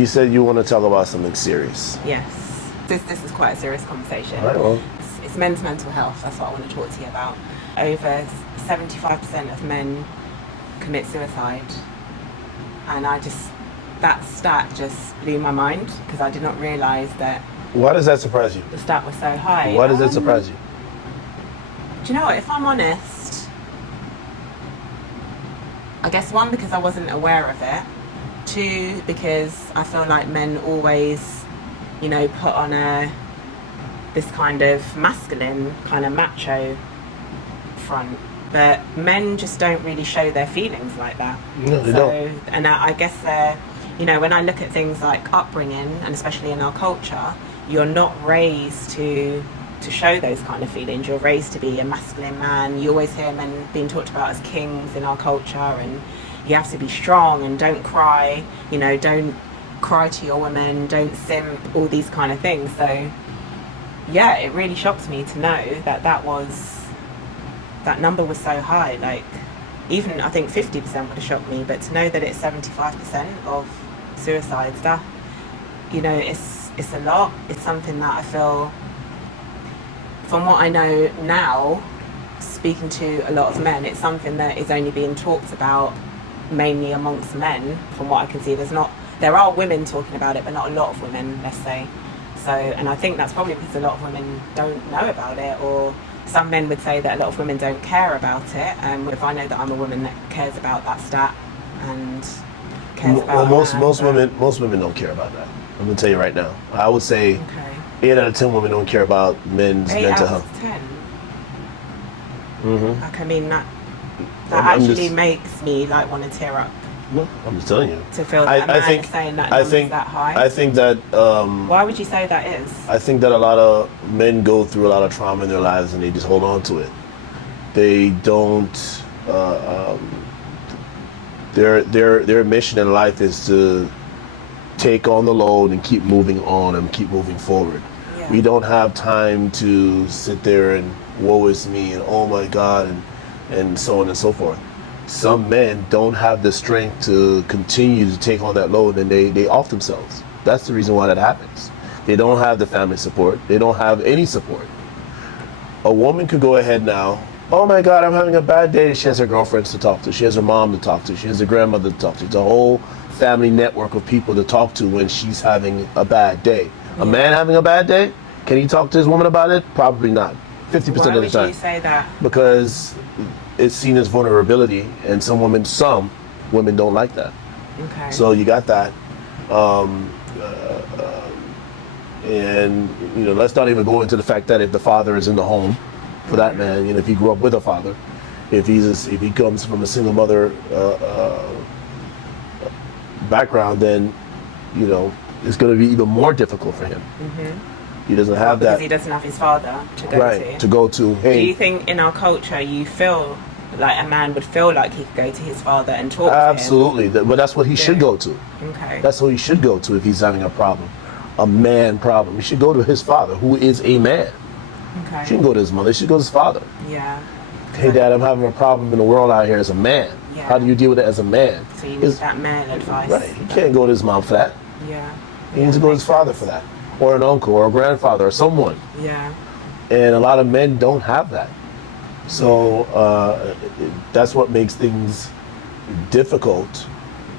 You said you want to talk about something serious. Yes. This is quite a serious conversation. All right, well. It's men's mental health. That's what I want to talk to you about. Over 75% of men commit suicide. And that stat just blew my mind because I did not realise that. Why does that surprise you? The stat was so high. Why does that surprise you? Do you know what? If I'm honest, I guess one, because I wasn't aware of it. Two, because I feel like men always, put on this kind of masculine, kind of macho front. But men just don't really show their feelings like that. No, they don't. And I guess when I look at things like upbringing, and especially in our culture, you're not raised to show those kind of feelings. You're raised to be a masculine man. You always hear men being talked about as kings in our culture, and you have to be strong and don't cry, don't cry to your woman, don't simp, all these kind of things. So yeah, it really shocked me to know that number was so high. Like, even I think 50% would have shocked me, but to know that it's 75% of suicide stuff, it's a lot. It's something that I feel, from what I know now, speaking to a lot of men, it's something that is only being talked about mainly amongst men. From what I can see, there are women talking about it, but not a lot of women, let's say. So, and I think that's probably because a lot of women don't know about it, or some men would say that a lot of women don't care about it. If I know that I'm a woman that cares about that stat and cares about most women don't care about that. I'm gonna tell you right now. I would say 8 out of 10 women don't care about men's mental health. 8 out of 10. Mm-hmm. Like, I mean, that actually makes me want to tear up. No, I'm just telling you. To feel that man is saying that number's that high. I think that. Why would you say that is? I think that a lot of men go through a lot of trauma in their lives and they just hold on to it. They don't. Their mission in life is to take on the load and keep moving on and keep moving forward. Yeah. We don't have time to sit there and woe is me and oh my God and so on and so forth. Some men don't have the strength to continue to take on that load, and they off themselves. That's the reason why that happens. They don't have the family support. They don't have any support. A woman could go ahead now, oh my God, I'm having a bad day. She has her girlfriends to talk to. She has her mom to talk to. She has her grandmother to talk to. It's a whole family network of people to talk to when she's having a bad day. A man having a bad day, can he talk to his woman about it? Probably not. 50% of the time. Why would you say that? Because it's seen as vulnerability, and some women don't like that. Okay. So you got that, and let's not even go into the fact that if the father is in the home, for that man, if he grew up with a father, if he comes from a single mother background, then it's going to be even more difficult for him. Mm-hmm. He doesn't have that. Because he doesn't have his father to go to. Right, to go to. Hey. Do you think in our culture you feel like a man would feel like he could go to his father and talk Absolutely. To him? But that's what he should go to. Okay. That's what he should go to if he's having a problem. A man problem. He should go to his father, who is a man. Okay. He shouldn't go to his mother. He should go to his father. Yeah. Hey, Dad, I'm having a problem in the world out here as a man. Yeah. How do you deal with it as a man? So you need that man advice. Right. He can't go to his mom for that. Yeah. He needs to go to his father for that. Or an uncle or a grandfather or someone. Yeah. And a lot of men don't have that. So that's what makes things difficult.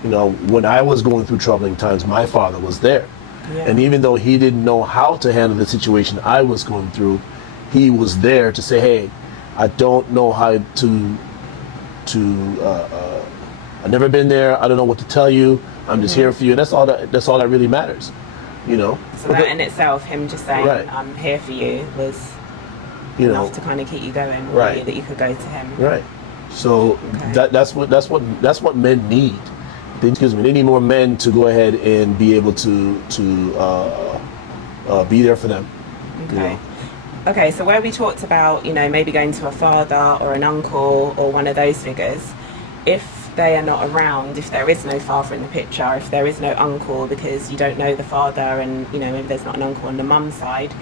When I was going through troubling times, my father was there. Yeah. And even though he didn't know how to handle the situation I was going through, he was there to say, hey, I don't know how to I've never been there. I don't know what to tell you. I'm just here for you. And that's all that really matters. So that in itself, him just saying, right, I'm here for you, was enough to kind of keep you going, right, that you could go to him. Right. So that's what men need. They need more men to go ahead and be able to be there for them. Okay. Okay, so where we talked about, maybe going to a father or an uncle or one of those figures, if they are not around, if there is no father in the picture, if there is no uncle because you don't know the father and, maybe there's not an uncle on the mum's side,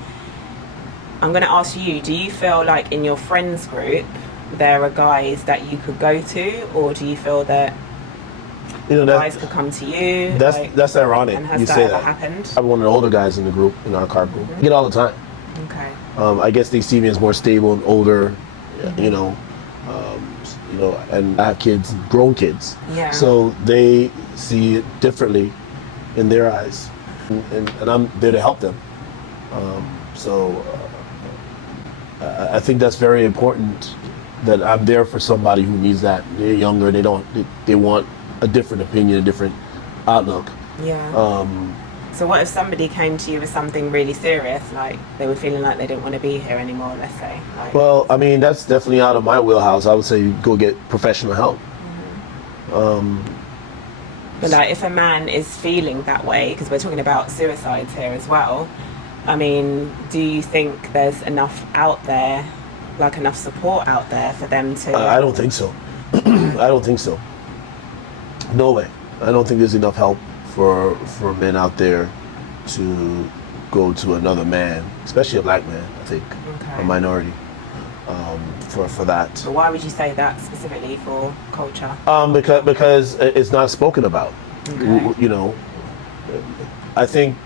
I'm going to ask you, do you feel like in your friends group there are guys that you could go to, or do you feel that You know, guys could come to you. that's ironic. And has you that say ever that. happened? I'm one of the older guys in the group, in our car group. I get it all the time. Okay. I guess they see me as more stable and older, you know, and I have kids, grown kids. Yeah. So they see it differently in their eyes, and I'm there to help them. I think that's very important. That I'm there for somebody who needs that. They're younger. They want a different opinion, a different outlook. Yeah. So what if somebody came to you with something really serious, like they were feeling like they didn't want to be here anymore, let's say? Like, Well, I mean, that's definitely out of my wheelhouse. I would say go get professional help. but like if a man is feeling that way, because we're talking about suicides here as well, I mean, do you think there's enough out there, like enough support out there for them to... I don't think so. I don't think so. No way. I don't think there's enough help for men out there to go to another man, especially a black man, I think, Okay. a minority, for that. But why would you say that specifically for culture? Because it's not spoken about. Okay. You know, I think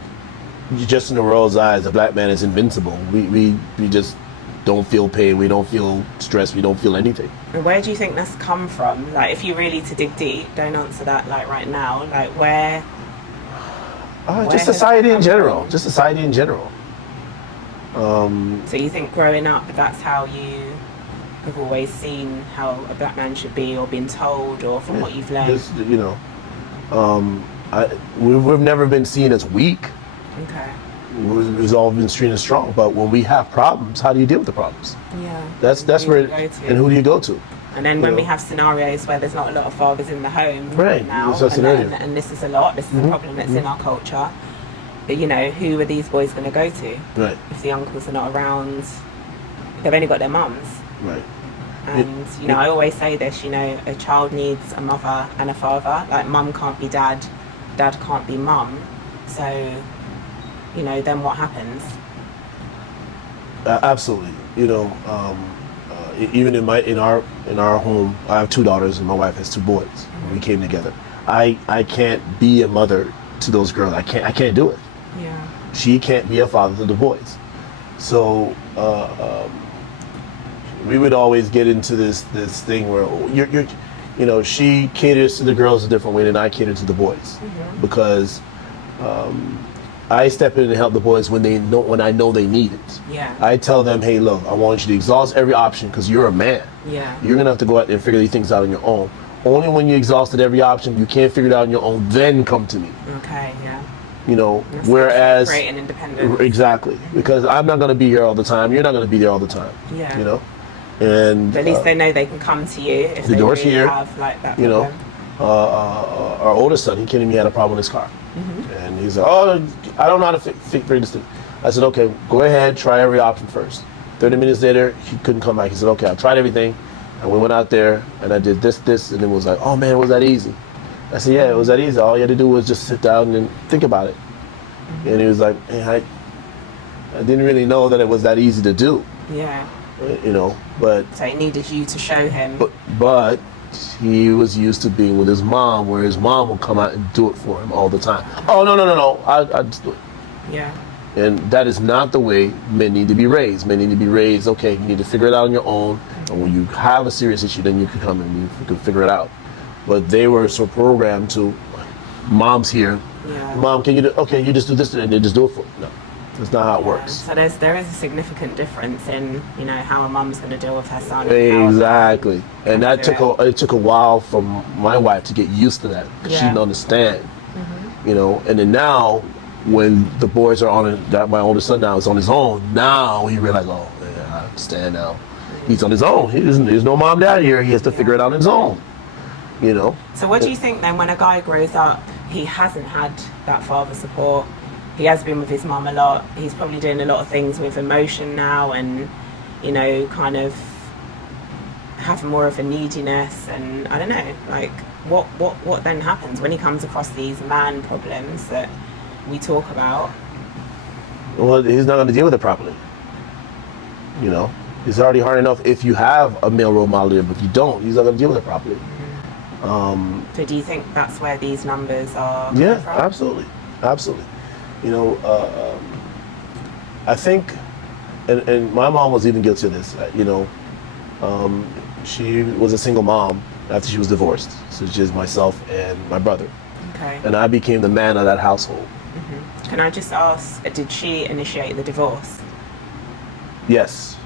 just in the world's eyes, the black man is invincible. We just don't feel pain. We don't feel stress. We don't feel anything. And where do you think that's come from? Like, if you really to dig deep, don't answer that like right now. Like, where Just has society that in come general. from? Just society in general. So you think growing up, that's how you have always seen how a black man should be, or been told, or from what you've learned? Just, you know, we've never been seen as weak. Okay. We've all been seen as strong. But when we have problems, how do you deal with the problems? Yeah. That's Who where. do you go to? And who do you go to? And then you when know. we have scenarios where there's not a lot of fathers in the home Right, now, that's a scenario. and this is a lot, this is a problem that's in our culture, but you know, who are these boys going to go to Right. if the uncles are not around? They've only got their mums. Right. And you know, I always say this, you know, a child needs a mother and a father. Like, mum can't be dad, dad can't be mum. So, you know, then what happens? Absolutely. You know, even in our home, I have 2 daughters and my wife has 2 boys. We came together. I can't be a mother to those girls. I can't do it. Yeah. She can't be a father to the boys. So we would always get into this thing where you know, she caters to the girls a different way than I cater to the boys, because I step in and help the boys when I know they need it. Yeah. I tell them, hey, look, I want you to exhaust every option because you're a man. Yeah. You're gonna have to go out there and figure these things out on your own. Only when you exhausted every option, you can't figure it out on your own, then come to me. Okay. Yeah. You know, That's whereas great and independent. exactly, because I'm not gonna be here all the time. You're not gonna be there all the time. Yeah. You know, and But at least they know they can come to you if the they door's really here, have like that you know. problem. Our oldest son, he came to me, had a problem with his car, and he's like, "Oh, I don't know how to figure this thing." I said, "Okay, go ahead, try every option first." 30 minutes later, he couldn't come back. He said, "Okay, I tried everything," and we went out there, and I did this, and it was like, "Oh man, was that easy?" I said, "Yeah, it was that easy. All you had to do was just sit down and think about it." And he was like, "Hey, I didn't really know that it was that easy to do." Yeah. You know, but So he needed you to show him. but he was used to being with his mom, where his mom would come out and do it for him all the time. Oh, no, I just do it. Yeah. And that is not the way men need to be raised. Men need to be raised, okay, you need to figure it out on your own, and when you have a serious issue, then you can come and you can figure it out. But they were so programmed to, mom's here, Yeah. mom, can you do, okay, you just do this, and they just do it for you. No, that's not how it works. So there is a significant difference in, you know, how a mum's going to deal with her son. and Exactly, and how that it took a while for my wife to get used to that, because she Yeah. didn't understand, you know. And then now, when the boys are on it, that my oldest son now is on his own. Now he realized, oh, yeah, I understand now. He's on his own. There's no mom, dad here. He has to figure it out on his own, you know. So what do you think then, when a guy grows up, he hasn't had that father support, he has been with his mum a lot, he's probably doing a lot of things with emotion now, and, you know, kind of have more of a neediness, and I don't know, like, what then happens when he comes across these man problems that we talk about? Well, he's not going to deal with it properly. You know, it's already hard enough if you have a male role model, but if you don't, he's not going to deal with it properly. So do you think that's where these numbers are coming Yeah, from? absolutely. You know, I think, and my mom was even guilty of this. You know, she was a single mom after she was divorced. So it's just myself and my brother, Okay. and I became the man of that household. Can I just ask, did she initiate the divorce? Yes,